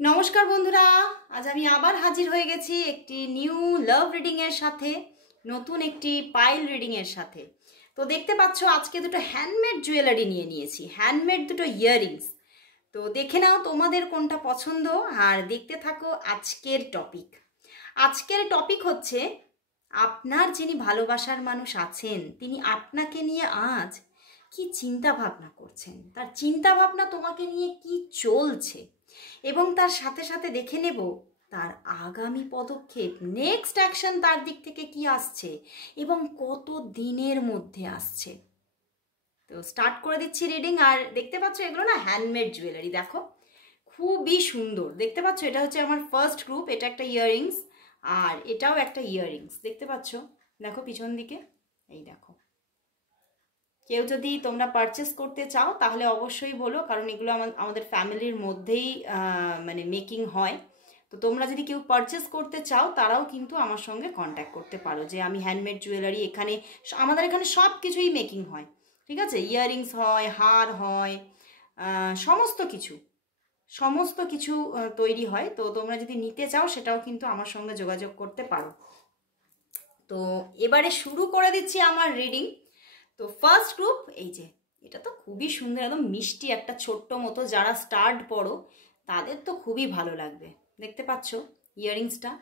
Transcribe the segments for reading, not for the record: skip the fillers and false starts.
নমস্কার বন্ধুরা, আজ আমি আবার হাজির হয়ে গেছি একটি নিউ লাভ রিডিং এর সাথে, নতুন একটি পাইল রিডিং এর সাথে। তো দেখতে পাচ্ছ আজকে দুটো হ্যান্ডমেড জুয়েলারি নিয়ে নিয়েছি, হ্যান্ডমেড দুটো ইয়াররিংস। তো দেখে নাও তোমাদের কোনটা পছন্দ আর দেখতে থাকো আজকের টপিক। আজকের টপিক হচ্ছে আপনার যিনি ভালোবাসার মানুষ আছেন তিনি আপনাকে নিয়ে আজ কি চিন্তা ভাবনা করছেন, তার চিন্তা ভাবনা তোমাকে নিয়ে কি চলছে, এবং তার সাথে সাথে দেখে নেব তার আগামী পদক্ষেপ, নেক্সট অ্যাকশন তার দিক থেকে কি আসছে এবং কত দিনের মধ্যে আসছে। তো স্টার্ট করে দিচ্ছি রিডিং। আর দেখতে পাচ্ছ এগুলো না হ্যান্ডমেড জুয়েলারি, দেখো খুবই সুন্দর। দেখতে পাচ্ছ এটা হচ্ছে আমার ফার্স্ট গ্রুপ, এটা একটা ইয়াররিংস আর এটাও একটা ইয়াররিংস। দেখতে পাচ্ছ, দেখো পিছন দিকে, এই দেখো। কেউ যদি তোমরা পারচেস করতে চাও তাহলে অবশ্যই বলো, কারণ এগুলো আমাদের ফ্যামিলির মধ্যেই মানে মেকিং হয়। তো তোমরা যদি কেউ পারচেস করতে চাও তারাও কিন্তু আমার সঙ্গে কন্ট্যাক্ট করতে পারো যে আমি হ্যান্ডমেড জুয়েলারি, এখানে আমাদের এখানে সব কিছুই মেকিং হয়, ঠিক আছে? ইয়াররিংস হয়, হার হয়, সমস্ত কিছু সমস্ত কিছু তৈরি হয়। তো তোমরা যদি নিতে চাও সেটাও কিন্তু আমার সঙ্গে যোগাযোগ করতে পারো। তো এবারে শুরু করে দিচ্ছি আমার রিডিং। তো ফার্স্ট গ্রুপ, এই যে এটা তো খুবই সুন্দর, একদম মিষ্টি একটা ছোট্ট মতো, যারা স্টার্ট পড়ো তাদের তো খুবই ভালো লাগবে। দেখতে পাচ্ছ ইয়াররিংসটা?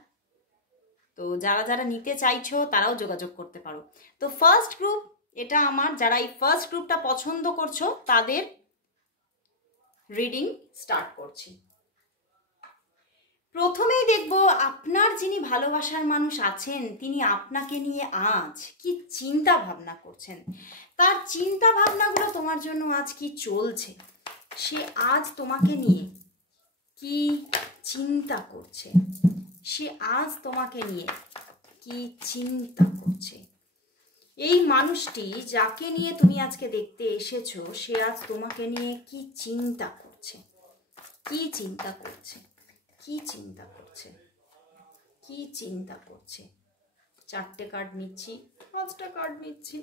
তো যারা যারা নিতে চাইছো তারাও যোগাযোগ করতে পারো। তো ফার্স্ট গ্রুপ এটা আমার, যারা এই ফার্স্ট গ্রুপটা পছন্দ করছো তাদের রিডিং স্টার্ট করছি। প্রথমেই দেখব আপনার যিনি ভালোবাসার মানুষ আছেন তিনি আপনাকে নিয়ে আজ কি চিন্তা ভাবনা করছেন, তার চিন্তা ভাবনাগুলো তোমার জন্য আজ কি চলছে, সে আজ তোমাকে নিয়ে কি চিন্তা করছে, সে আজ তোমাকে নিয়ে কি চিন্তা করছে। এই মানুষটি যাকে নিয়ে তুমি আজকে দেখতে এসেছো সে আজ তোমাকে নিয়ে কি চিন্তা করছে, কি চিন্তা করছে, কি চিন্তা করছে, কি চিন্তা করছে। চারটে কার্ড নিচ্ছি, পাঁচটা কার্ড নিচ্ছি,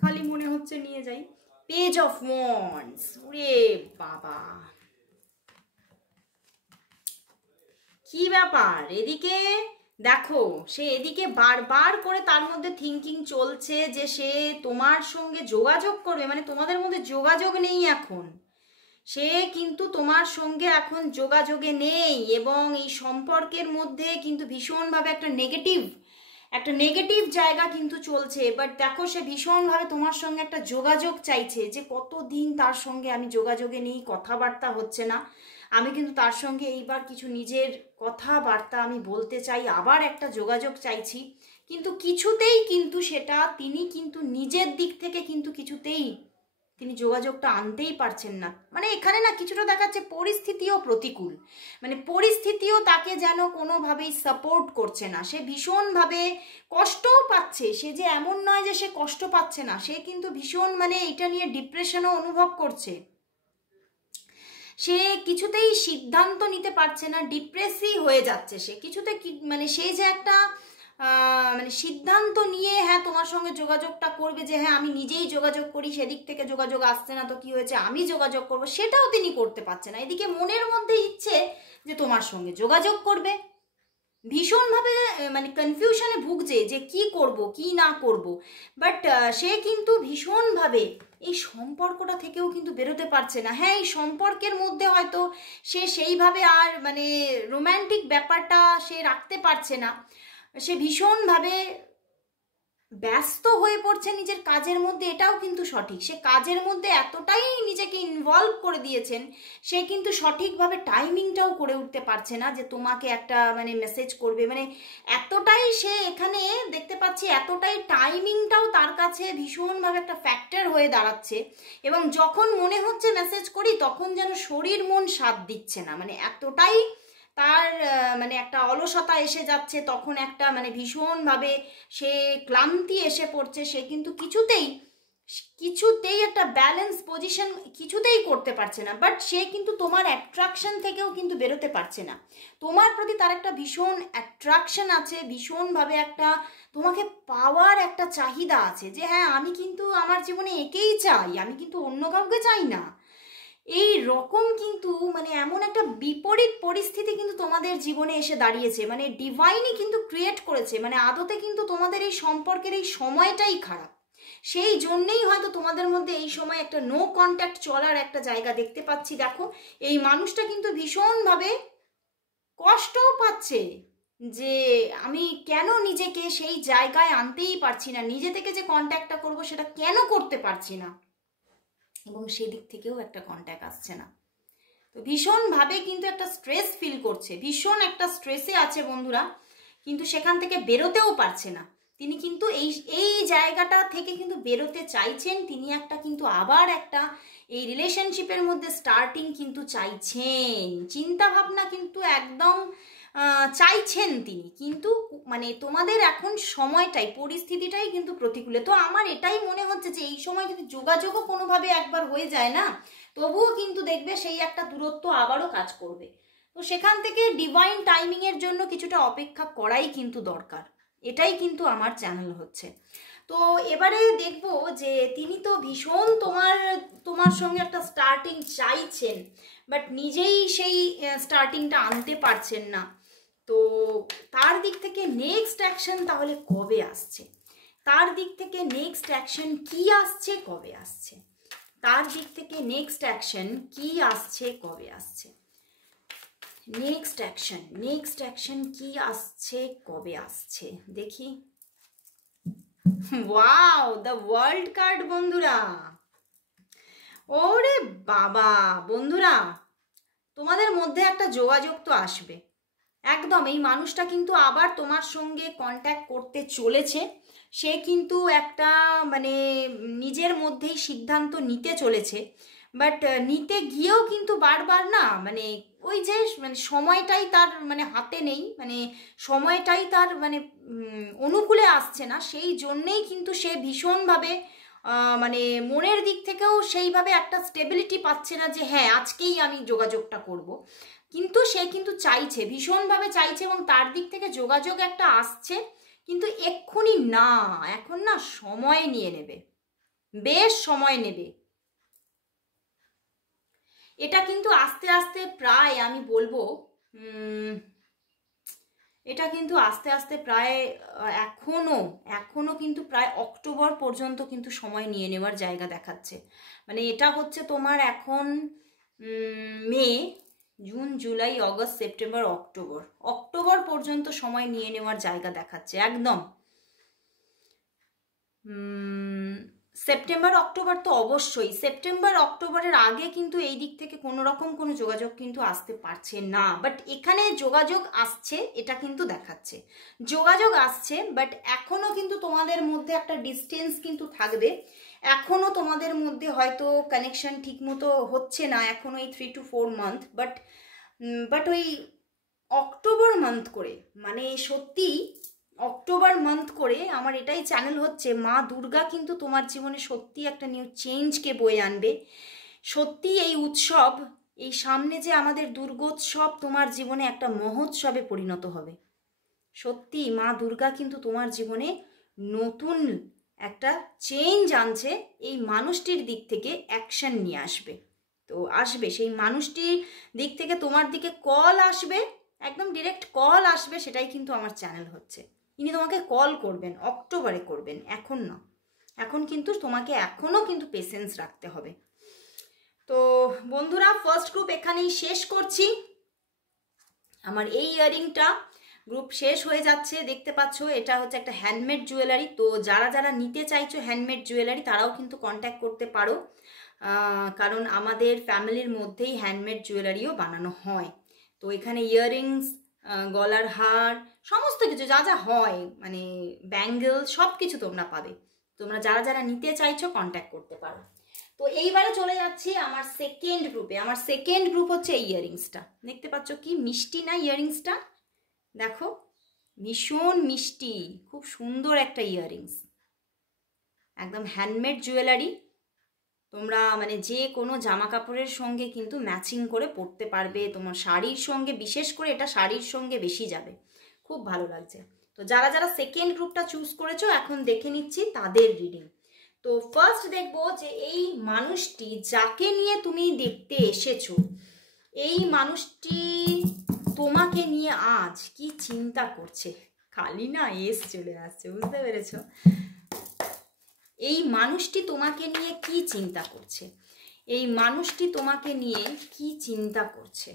খালি মনে হচ্ছে নিয়ে যাই। পেজ অফ ওয়ান্ডস, ওরে বাবা কি ব্যাপার! এদিকে দেখো, সে এদিকে বারবার করে তার মধ্যে থিঙ্কিং চলছে যে সে তোমার সঙ্গে যোগাযোগ করবে, মানে তোমাদের মধ্যে যোগাযোগ নেই এখন, সে কিন্তু তোমার সঙ্গে এখন যোগাযোগে নেই এবং এই সম্পর্কের মধ্যে কিন্তু ভীষণভাবে একটা নেগেটিভ জায়গা কিন্তু চলছে। বাট দেখো সে ভীষণভাবে তোমার সঙ্গে একটা যোগাযোগ চাইছে, যে কতদিন তার সঙ্গে আমি যোগাযোগে নেই, কথাবার্তা হচ্ছে না, আমি কিন্তু তার সঙ্গে এইবার কিছু নিজের কথাবার্তা আমি বলতে চাই, আবার একটা যোগাযোগ চাইছি। কিন্তু কিছুতেই কিন্তু সেটা তিনি কিন্তু নিজের দিক থেকে কিন্তু কিছুতেই তিনি যোগাযোগটা আনতেই পারছেন না। মানে এখানে না কিছুটা দেখাচ্ছে পরিস্থিতিও প্রতিকূল, মানে পরিস্থিতিও তাকে যেন কোনোভাবেই সাপোর্ট করছে না, সে ভীষণভাবে কষ্টও পাচ্ছে। সে যে এমন নয় যে সে কষ্ট পাচ্ছে না, সে কিন্তু ভীষণ মানে এটা নিয়ে ডিপ্রেশনও অনুভব করছে। সে কিছুতেই সিদ্ধান্ত নিতে পারছে না, ডিপ্রেসই হয়ে যাচ্ছে সে কিছুতে, মানে সেই যে একটা মানে সিদ্ধান্ত নিয়ে হ্যাঁ তোমার সঙ্গে যোগাযোগটা করবে, যে হ্যাঁ আমি নিজেই যোগাযোগ করি, সেদিক থেকে যোগাযোগ আসছে না তো কি হয়েছে, আমি যোগাযোগ করব, সেটাও তিনি করতে পারছে না। এদিকে মনের মধ্যে ইচ্ছে যে তোমার সঙ্গে যোগাযোগ করবে, ভীষণভাবে মানে কনফিউশনে ভুগছে যে কি করব কি না করব। বাট সে কিন্তু ভীষণভাবে এই সম্পর্কটা থেকেও কিন্তু বেরোতে পারছে না। হ্যাঁ এই সম্পর্কের মধ্যে হয়তো সে সেইভাবে আর মানে রোম্যান্টিক ব্যাপারটা সে রাখতে পারছে না, সে ভীষণভাবে ব্যস্ত হয়ে পড়ছে নিজের কাজের মধ্যে, এটাও কিন্তু সঠিক। সে কাজের মধ্যে এতটাই নিজেকে ইনভলভ করে দিয়েছেন, সে কিন্তু সঠিকভাবে টাইমিংটাও করে উঠতে পারছে না যে তোমাকে একটা মানে মেসেজ করবে, মানে এতটাই সে এখানে দেখতে পাচ্ছি, এতটাই টাইমিংটাও তার কাছে ভীষণভাবে একটা ফ্যাক্টর হয়ে দাঁড়াচ্ছে। এবং যখন মনে হচ্ছে মেসেজ করি তখন যেন শরীর মন সাথ দিচ্ছে না, মানে এতটাই তার মানে একটা অলসতা এসে যাচ্ছে, তখন একটা মানে ভীষণভাবে সে ক্লান্তি এসে পড়ছে, সে কিন্তু কিছুতেই কিছুতেই একটা ব্যালেন্স পজিশন কিছুতেই করতে পারছে না। বাট সে কিন্তু তোমার অ্যাট্রাকশন থেকেও কিন্তু বেরোতে পারছে না, তোমার প্রতি তার একটা ভীষণ অ্যাট্রাকশন আছে, ভীষণভাবে একটা তোমাকে পাওয়ার একটা চাহিদা আছে, যে হ্যাঁ আমি কিন্তু আমার জীবনে একেই চাই, আমি কিন্তু অন্য কাউকে চাই না। এই রকম কিন্তু মানে এমন একটা বিপরীত পরিস্থিতি কিন্তু তোমাদের জীবনে এসে দাঁড়িয়েছে, মানে ডিভাইনই কিন্তু ক্রিয়েট করেছে, মানে আদতে কিন্তু তোমাদের এই সম্পর্কের এই সময়টাই খারাপ, সেই জন্যেই হয়তো তোমাদের মধ্যে এই সময় একটা নো কন্ট্যাক্ট চলার একটা জায়গা দেখতে পাচ্ছি। দেখো এই মানুষটা কিন্তু ভীষণভাবে কষ্টও পাচ্ছে যে আমি কেন নিজেকে সেই জায়গায় আনতেই পারছি না, নিজে থেকে যে কন্ট্যাক্টটা করব সেটা কেন করতে পারছি না, এবং সেদিক থেকেও একটা কন্ট্যাক্ট আসছে না। তো ভীষণভাবে কিন্তু একটা স্ট্রেস ফিল করছে, ভীষণ একটা স্ট্রেসে আছে বন্ধুরা, কিন্তু সেখান থেকে বেরোতেও পারছে না। তিনি কিন্তু এই জায়গাটা থেকে কিন্তু বেরোতে চাইছেন, তিনি একটা কিন্তু আবার একটা এই রিলেশনশিপের মধ্যে স্টার্টিং কিন্তু চাইছেন, চিন্তা ভাবনা কিন্তু একদম চাইছেন তিনি, কিন্তু মানে তোমাদের এখন সময়টাই পরিস্থিতিটাই কিন্তু প্রতিকূলে। তো আমার এটাই মনে হচ্ছে যে এই সময় যদি যোগাযোগও কোনোভাবে একবার হয়ে যায় না, তবুও কিন্তু দেখবে সেই একটা দূরত্ব আবারও কাজ করবে। তো সেখান থেকে ডিভাইন টাইমিংয়ের জন্য কিছুটা অপেক্ষা করাই কিন্তু দরকার, এটাই কিন্তু আমার চ্যানেল হচ্ছে। তো এবারে দেখবো যে তিনি তো ভীষণ তোমার সঙ্গে একটা স্টার্টিং চাইছেন, বাট নিজেই সেই স্টার্টিংটা আনতে পারছেন না। তো তার দিক থেকে নেক্সট অ্যাকশন তাহলে কবে আসছে, তার দিক থেকে নেক্সট অ্যাকশন কি আসছে, কবে আসছে, তার দিক থেকে নেক্সট অ্যাকশন কি আসছে, কবে আসছে, নেক্সট অ্যাকশন কি আসছে, কবে আসছে, দেখি। ওয়াও, দ্য ওয়ার্ল্ড কার্ড বন্ধুরা, ওরে বাবা বন্ধুরা, তোমাদের মধ্যে একটা যোগাযোগ তো আসবে একদম। এই মানুষটা কিন্তু আবার তোমার সঙ্গে কন্ট্যাক্ট করতে চলেছে, সে কিন্তু একটা মানে নিজের মধ্যেই সিদ্ধান্ত নিতে চলেছে, বাট নিতে গিয়েও কিন্তু বারবার না মানে ওই যে মানে সময়টাই তার মানে হাতে নেই, মানে সময়টাই তার মানে অনুকূলে আসছে না, সেই জন্যেই কিন্তু সে ভীষণভাবে মানে মনের দিক থেকেও সেইভাবে একটা স্টেবিলিটি পাচ্ছে না যে হ্যাঁ আজকেই আমি যোগাযোগটা করব, কিন্তু সে কিন্তু চাইছে, ভীষণভাবে চাইছে, এবং তার দিক থেকে যোগাযোগ একটা আসছে, কিন্তু এক্ষুনি না, এখন না সময় নিয়ে নেবে, বেশ সময় নেবে। এটা কিন্তু আস্তে আস্তে প্রায় আমি বলবো এটা কিন্তু আস্তে আস্তে প্রায় এখনো কিন্তু প্রায় অক্টোবর পর্যন্ত কিন্তু সময় নিয়ে নেওয়ার জায়গা দেখাচ্ছে। মানে এটা হচ্ছে তোমার এখন মে, জুন, জুলাই, অগস্ট, সেপ্টেম্বর, অক্টোবর পর্যন্ত সময় নিয়ে নেওয়ার জায়গা দেখাচ্ছে একদম। সেপ্টেম্বর অক্টোবর তো অবশ্যই, সেপ্টেম্বর অক্টোবরের আগে কিন্তু এই দিক থেকে কোনো রকম কোনো যোগাযোগ কিন্তু আসতে পারছে না, বাট এখানে যোগাযোগ আসছে, এটা কিন্তু দেখাচ্ছে যোগাযোগ আসছে, বাট এখনো কিন্তু তোমাদের মধ্যে একটা ডিস্টেন্স কিন্তু থাকবে, এখনো তোমাদের মধ্যে হয়তো কানেকশন ঠিক মতো হচ্ছে না এখনো এই 3 to 4 মান্থ, বাট ওই অক্টোবর মান্থ করে মানে সত্যি অক্টোবর মান্থ করে আমার এটাই চ্যানেল হচ্ছে, মা দুর্গা কিন্তু তোমার জীবনে সত্যি একটা নিউ চেঞ্জকে বয়ে আনবে। সত্যি এই উৎসব, এই সামনে যে আমাদের দুর্গোৎসব তোমার জীবনে একটা মহোৎসবে পরিণত হবে। সত্যি মা দুর্গা কিন্তু তোমার জীবনে নতুন একটা চেঞ্জ আনছে, এই মানুষটির দিক থেকে অ্যাকশন নিয়ে আসবে। তো আসবে সেই মানুষটির দিক থেকে তোমার দিকে কল আসবে, একদম ডিরেক্ট কল আসবে, সেটাই কিন্তু আমার চ্যানেল হচ্ছে। ইনি তোমাকে কল করবেন, অক্টোবরে করবেন, এখন না, এখন কিন্তু তোমাকে এখনও কিন্তু পেশেন্স রাখতে হবে। তো বন্ধুরা ফার্স্ট গ্রুপ এখানেই শেষ করছি। আমার এই ইয়ারিংটা গ্রুপ শেষ হয়ে যাচ্ছে, দেখতে পাচ্ছ এটা হচ্ছে একটা হ্যান্ডমেড জুয়েলারি। তো যারা যারা নিতে চাইছো হ্যান্ডমেড জুয়েলারি তারাও কিন্তু কন্ট্যাক্ট করতে পারো, কারণ আমাদের ফ্যামিলির মধ্যেই হ্যান্ডমেড জুয়েলারিও বানানো হয়। তো এখানে ইয়াররিংস, গলার হার, সমস্ত কিছু যা যা হয় মানে ব্যাঙ্গেল সব কিছু তোমরা পাবে। তোমরা যারা যারা নিতে চাইছো কন্ট্যাক্ট করতে পারো। তো এইবারে চলে যাচ্ছি আমার সেকেন্ড গ্রুপে। আমার সেকেন্ড গ্রুপ হচ্ছে এই ইয়াররিংসটা, দেখতে পাচ্ছ কি মিষ্টি না ইয়াররিংসটা, দেখো ভীষণ মিষ্টি, খুব সুন্দর একটা ইয়াররিংস, একদম হ্যান্ডমেড জুয়েলারি। তোমরা মানে যে কোনো জামা কাপড়ের সঙ্গে কিন্তু ম্যাচিং করে পরতে পারবে, তোমার শাড়ির সঙ্গে, বিশেষ করে এটা শাড়ির সঙ্গে বেশি যাবে, খুব ভালো লাগছে। তো যারা যারা সেকেন্ড গ্রুপটা চুজ করেছো এখন দেখে নিচ্ছি তাদের রিডিং। তো ফার্স্ট দেখবো যে এই মানুষটি যাকে নিয়ে তুমি দেখতে এসেছো, এই মানুষটি তোমাকে নিয়ে আজ কি চিন্তা করছে। খালি না এস চলে আসছে, বুঝতে পেরেছো? এই মানুষটি তোমাকে নিয়ে কি চিন্তা করছে, এই মানুষটি তোমাকে নিয়ে কি চিন্তা করছে,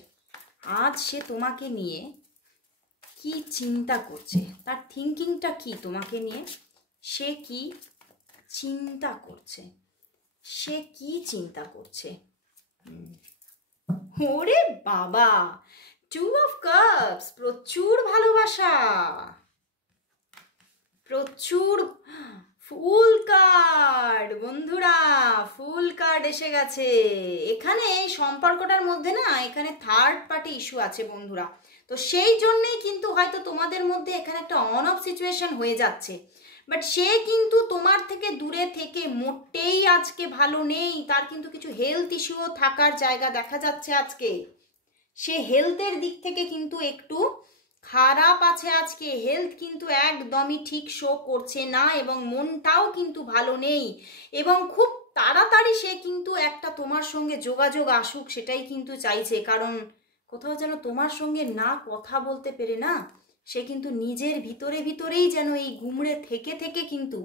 আজ সে তোমাকে নিয়ে কি চিন্তা করছে, তার থিঙ্কিংটা কি তোমাকে নিয়ে, সে কি চিন্তা করছে, সে কি চিন্তা করছে। ওরে বাবা, 2 of Cups, প্রচুর ভালোবাসা, প্রচুর ফুল কার্ড বন্ধুরা, ফুল কার্ড এসে গেছে। এখানে এই সম্পর্কটার মধ্যে না, এখানে থার্ড পার্টি ইস্যু আছে বন্ধুরা। তো সেই জন্যেই কিন্তু হয়তো তোমাদের মধ্যে এখানে একটা অন অফ সিচুয়েশন হয়ে যাচ্ছে। বাট সে কিন্তু তোমার থেকে দূরে থেকে মোটেই আজকে ভালো নেই, তার কিন্তু কিছু হেলথ ইস্যুও থাকার জায়গা দেখা যাচ্ছে আজকে। সে হেলথের দিক থেকে কিন্তু একটু খারাপ আছে আজকে, হেলথ কিন্তু একদমই ঠিক শো করছে না এবং মনটাও কিন্তু ভালো নেই এবং খুব তাড়াতাড়ি সে কিন্তু একটা তোমার সঙ্গে যোগাযোগ আসুক সেটাই কিন্তু চাইছে। কারণ কোথাও যেন তোমার সঙ্গে না কথা বলতে পেরে না, সে কিন্তু নিজের ভিতরেই যেন এই গুমড়ে থেকে থেকে কিন্তু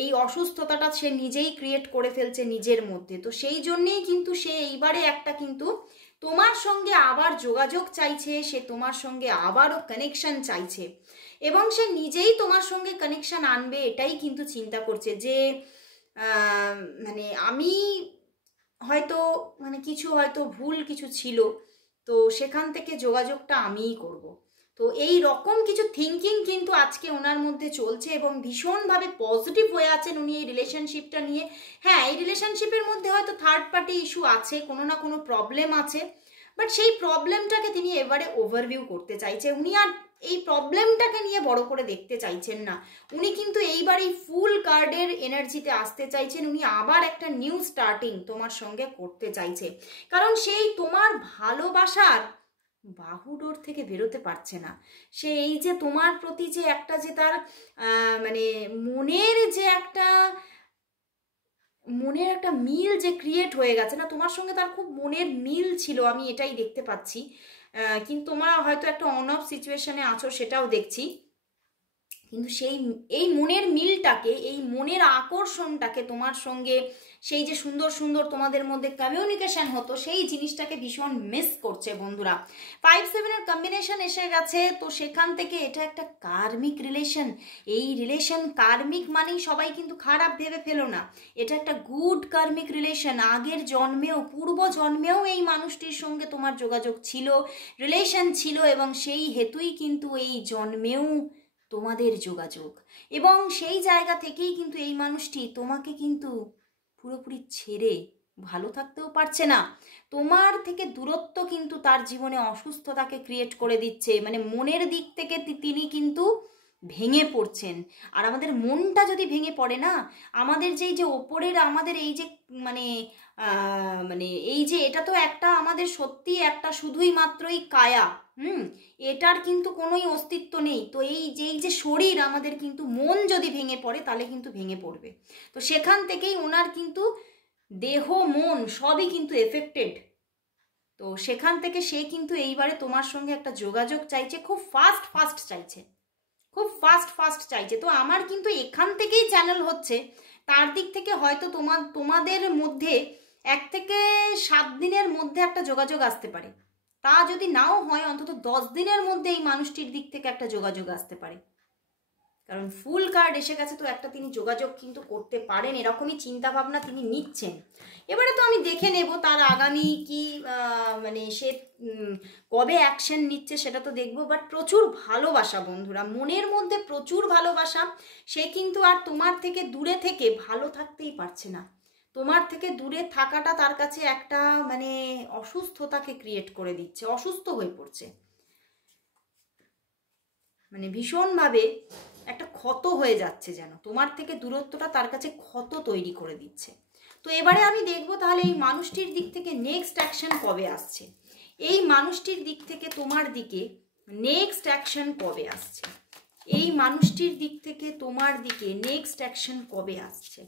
এই অসুস্থতাটা সে নিজেই ক্রিয়েট করে ফেলছে নিজের মধ্যে। তো সেই জন্যেই কিন্তু সে এইবারে একটা কিন্তু তোমার সঙ্গে আবার যোগাযোগ চাইছে, সে তোমার সঙ্গে আবারও কানেকশন চাইছে এবং সে নিজেই তোমার সঙ্গে কানেকশন আনবে এটাই কিন্তু চিন্তা করছে। যে মানে আমি হয়তো মানে কিছু হয়তো ভুল কিছু ছিল, তো সেখান থেকে যোগাযোগটা আমিই করব। তো এই রকম কিছু থিঙ্কিং কিন্তু আজকে ওনার মধ্যে চলছে এবং ভীষণভাবে পজিটিভ হয়ে আছেন উনি এই রিলেশনশিপটা নিয়ে। হ্যাঁ, এই রিলেশনশিপের মধ্যে হয়তো থার্ড পার্টি ইস্যু আছে, কোনো না কোনো প্রবলেম আছে, বাট সেই প্রবলেমটাকে তিনি এবারে ওভারভিউ করতে চাইছে। উনি আর এই প্রবলেমটাকে নিয়ে বড় করে দেখতে চাইছেন না, উনি কিন্তু এইবার এই ফুল কার্ডের এনার্জিতে আসতে চাইছেন। উনি আবার একটা নিউ স্টার্টিং তোমার সঙ্গে করতে চাইছে, কারণ সেই তোমার ভালোবাসার বাহুডোর থেকে বেরোতে পারছে না। সে এই যে তোমার প্রতি যে একটা যে তার মানে মনের যে একটা মিল যে ক্রিয়েট হয়ে গেছে না, তোমার সঙ্গে তার খুব মনের মিল ছিল, আমি এটাই দেখতে পাচ্ছি। কিন্তু তোমরা হয়তো একটা অন অফ সিচুয়েশনে আছো সেটাও দেখছি, কিন্তু এই মনের মিলটাকে, এই মনের আকর্ষণটাকে তোমার সঙ্গে সেই যে সুন্দর সুন্দর তোমাদের মধ্যে কমিউনিকেশন হতো সেই জিনিসটাকে ভীষণ মিস করছে বন্ধুরা। 5-7-এর কম্বিনেশন এসে গেছে, তো সেখান থেকে এটা একটা কার্মিক রিলেশন। এই রিলেশন কার্মিক মানেই সবাই কিন্তু খারাপ ভেবে ফেলো না, এটা একটা গুড কার্মিক রিলেশন। আগের জন্মেও পূর্ব জন্মেও এই মানুষটির সঙ্গে তোমার যোগাযোগ ছিল, রিলেশন ছিল এবং সেই হেতুই কিন্তু এই জন্মেও তোমাদের যোগাযোগ এবং সেই জায়গা থেকেই কিন্তু এই মানুষটি তোমাকে কিন্তু পুরোপুরি ছেড়ে ভালো থাকতেও পারছে না। তোমার থেকে দূরত্ব কিন্তু তার জীবনে অসুস্থতাকে ক্রিয়েট করে দিচ্ছে, মানে মনের দিক থেকে তিনি কিন্তু ভেঙে পড়ছেন। আর আমাদের মনটা যদি ভেঙে পড়ে না, আমাদের যেই যে ওপরের আমাদের এই যে মানে মানে এই যে এটা তো একটা আমাদের সত্যি একটা শুধুই মাত্রই কায়া, এটার কিন্তু কোনোই অস্তিত্ব নেই। তো এই যে শরীর আমাদের, কিন্তু মন যদি ভেঙে পড়ে তাহলে কিন্তু ভেঙে পড়বে। তো সেখান থেকেই ওনার কিন্তু দেহ মন সবই কিন্তু এফেক্টেড। তো সেখান থেকে সে কিন্তু এইবারে তোমার সঙ্গে একটা যোগাযোগ চাইছে, খুব ফাস্ট চাইছে, খুব ফাস্ট চাইছে। তো আমার কিন্তু এখান থেকেই চ্যানেল হচ্ছে তার দিক থেকে হয়তো তোমাদের মধ্যে 1 থেকে 7 দিনের মধ্যে একটা যোগাযোগ আসতে পারে, তা যদি নাও হয় অন্তত 10 দিনের মধ্যে এই মানুষটির দিক থেকে একটা যোগাযোগ আসতে পারে। কারণ ফুল কার্ড এসে গেছে, তো একটা তিনি যোগাযোগ কিন্তু করতে পারেন, এরকমই চিন্তা ভাবনা তিনি নিচ্ছেন। এবারে তো আমি দেখে নেব তার আগামী কি মানে সে কবে অ্যাকশন নিচ্ছে সেটা তো দেখবো। বাট প্রচুর ভালোবাসা বন্ধুরা, মনের মধ্যে প্রচুর ভালোবাসা। সে কিন্তু আর তোমার থেকে দূরে থেকে ভালো থাকতেই পারছে না, তোমার থেকে দূরে থাকাটা তার কাছে একটা মানে অসুস্থতাকে ক্রিয়েট করে দিচ্ছে, অসুস্থ হয়ে পড়ছে, মানে ভীষণভাবে একটা ক্ষত হয়ে যাচ্ছে, যেন তোমার থেকে দূরত্বটা তার কাছে ক্ষত তৈরি করে দিচ্ছে। তো এবারে আমি দেখবো তাহলে এই মানুষটির দিক থেকে নেক্সট অ্যাকশন কবে আসছে, এই মানুষটির দিক থেকে তোমার দিকে নেক্সট অ্যাকশন কবে আসছে, এই মানুষটির দিক থেকে তোমার দিকে নেক্সট অ্যাকশন কবে আসছে,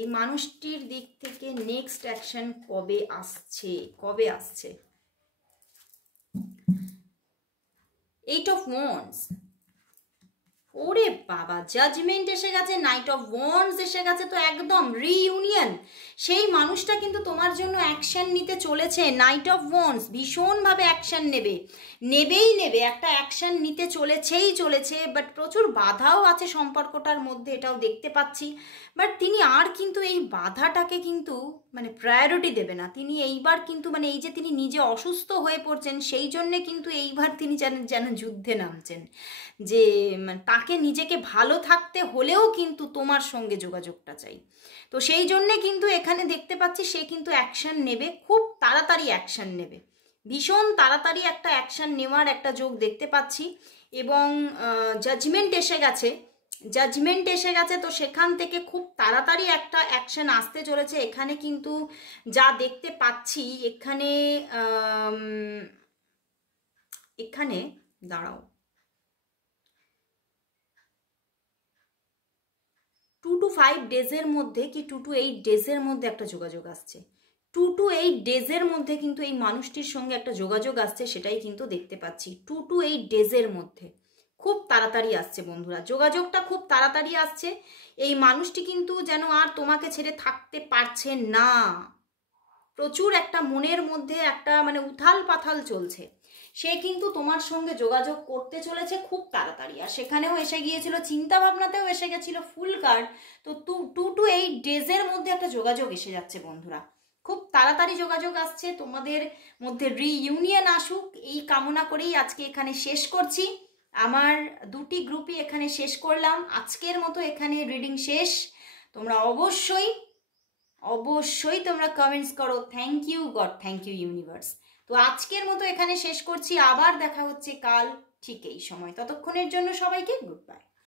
এই মানুষটির দিক থেকে নেক্সট অ্যাকশন কবে আসছে। এইট অফ ওয়ান্ডস, ওরে বাবা, জাজমেন্ট এসে গেছে, নাইট অফ ওয়ান্ডস এসে গেছে, তো একদম রিইউনিয়ন। সেই মানুষটা কিন্তু তোমার জন্য অ্যাকশন নিতে চলেছে। নাইট অফ ওয়ান্ডস ভীষণভাবে অ্যাকশন নেবে, একটা অ্যাকশন নিতে চলেছে, বাট প্রচুর বাধাও আছে সম্পর্কটার মধ্যে, এটাও দেখতে পাচ্ছি। বাট তিনি আর কিন্তু এই বাধাটাকে কিন্তু মানে প্রায়োরিটি দেবে না। তিনি এইবার কিন্তু মানে এই যে তিনি নিজে অসুস্থ হয়ে পড়ছেন, সেই জন্যে কিন্তু এইবার তিনি যেন যুদ্ধে নামছেন, যে মানে তাকে নিজেকে ভালো থাকতে হলেও কিন্তু তোমার সঙ্গে যোগাযোগটা চাই। তো সেই জন্যে কিন্তু এখানে দেখতে পাচ্ছি সে কিন্তু অ্যাকশন নেবে, খুব তাড়াতাড়ি অ্যাকশন নেবে, ভীষণ তাড়াতাড়ি একটা অ্যাকশন নেওয়ার একটা যোগ দেখতে পাচ্ছি। এবং জাজমেন্ট এসে গেছে, তো সেখান থেকে খুব তাড়াতাড়ি একটা অ্যাকশন আসতে চলেছে। এখানে কিন্তু যা দেখতে পাচ্ছি, এখানে দাঁড়াও, 2 to 5 ডেজের মধ্যে কি 2 to 8 ডেজের মধ্যে একটা যোগাযোগ আসছে। 2 to 8 ডেজের মধ্যে কিন্তু এই মানুষটির সঙ্গে একটা যোগাযোগ আসছে, সেটাই কিন্তু দেখতে পাচ্ছি। 2 to 8 ডেজের মধ্যে খুব তাড়াতাড়ি আসছে বন্ধুরা, যোগাযোগটা খুব তাড়াতাড়ি আসছে। এই মানুষটি কিন্তু যেন আর তোমাকে ছেড়ে থাকতে পারছে না, প্রচুর একটা মনের মধ্যে একটা মানে উথাল পাথাল চলছে। সে কিন্তু তোমার সঙ্গে যোগাযোগ করতে চলেছে খুব তাড়াতাড়ি। আর সেখানেও এসে গিয়েছিল, চিন্তা ভাবনাতেও এসে গেছিল ফুল কার্ড। তো 2 to 8 ডেজের মধ্যে একটা যোগাযোগ এসে যাচ্ছে বন্ধুরা, খুব তাড়াতাড়ি যোগাযোগ আসছে। তোমাদের মধ্যে রিইউনিয়ন আসুক, এই কামনা করেই আজকে এখানে শেষ করছি। আমার দুটি গ্রুপই এখানে শেষ করলাম, আজকের মতো এখানে রিডিং শেষ। তোমরা অবশ্যই তোমরা কমেন্টস করো, thank you God, thank you universe. তো আজকের মতো এখানে শেষ করছি, আবার দেখা হচ্ছে কাল ঠিক এই সময়। ততক্ষণের জন্য সবাইকে গুড বাই।